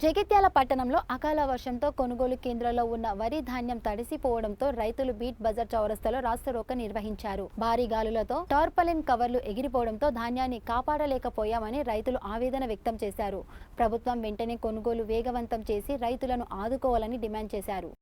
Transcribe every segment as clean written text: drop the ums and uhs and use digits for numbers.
జగిత్యాల పట్టణంలో అకాల వర్షంతో కొనుగోలు కేంద్రాల్లో ఉన్న వరి ధాన్యం తడిసిపోవడంతో రైతులు బీట్ బజార్ చౌరస్తాలో రాస్తారోకో నిర్వహించారు. భారీ గాలులతో టార్పాలిన్ కవర్లు ఎగిరిపోవడంతో ధాన్యాన్ని కాపాడలేకపోయామని రైతులు ఆవేదన వ్యక్తం చేశారు. ప్రభుత్వం వెంటనే కొనుగోలు వేగవంతం చేసి రైతులను ఆదుకోవాలని డిమాండ్ చేశారు.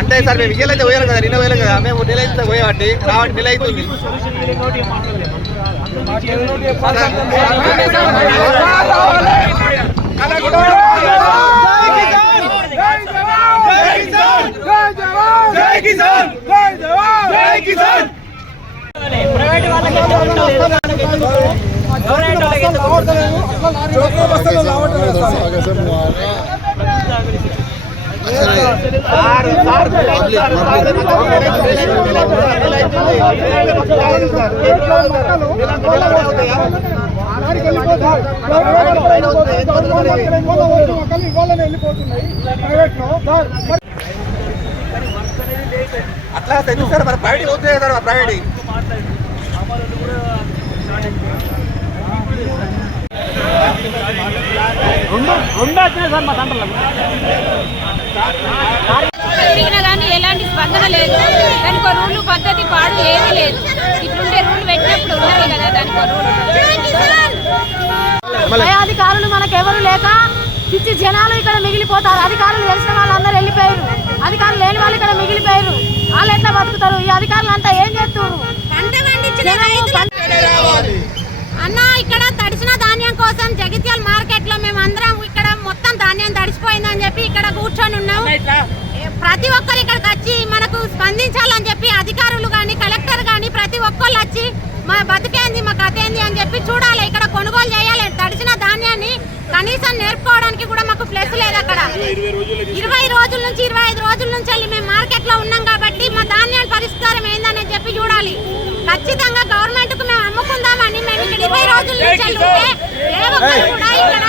అంటే సార్ మేము ఇయ్యలైతే పోయాలి కదా, నిన్న పోయాలి కదా, మేము నెల అయితే పోయేవాటి రావటి నెల అవుతుంది. అట్లా తెలుసు సార్, మన ప్రైవేట్ అవుతుంది సార్, ప్రైవేట్ తిరిగినా కానీ ఎలాంటి స్పందన లేదు. దానికి రూలు పద్ధతి పాడు ఏమీ లేదు. ఇట్లుంటే రూల్ పెట్టినప్పుడు ఉండాలి కదా, దానికి రూల్. అధికారులు మనకెవరు లేక పిచ్చి జనాలు ఇక్కడ మిగిలిపోతారు. అధికారులు తెలిసిన వాళ్ళందరూ వెళ్ళిపోయారు, అధికారులు లేని వాళ్ళు ఇక్కడ మిగిలిపోయారు. వాళ్ళు ఎట్లా బతుకుతారు? ఈ అధికారులు అంతా ఏం చేస్తారు? అన్న ఇక్కడ తడిసిన ధాన్యం కోసం జగిత్యాల మార్కెట్ లో మేము అందరం ఇక్కడ మొత్తం ధాన్యం తడిసిపోయిందని చెప్పి ఇక్కడ కూర్చొని ఉన్నాం. ప్రతి ఒక్కరు ఇక్కడికి వచ్చి మనకు స్పందించాలని చెప్పి అధికారులు కానీ కలెక్టర్ కానీ ప్రతి ఒక్కళ్ళు వచ్చి మా బతికేంది మా కథ ఏంది అని చెప్పి చూడాలి. ఇక్కడ కొనుగోలు చేయాలి. తడిసిన ధాన్యాన్ని కనీసం నేర్పుకోవడానికి కూడా మాకు ప్లేస్ లేదు. అక్కడ 20 రోజుల నుంచి 25 రోజుల నుంచి వెళ్ళి మేము మార్కెట్ లో ఉన్నాం కాబట్టి మా ధాన్యాల పరిష్కారం ఏందని చెప్పి చూడాలి. ఖచ్చితంగా గవర్నమెంట్ కు మేము అమ్ముకుందామని మేము ఇక్కడ 20 రోజుల నుంచి వెళ్ళి ఏ ఒక్కరు కూడా ఇక్కడ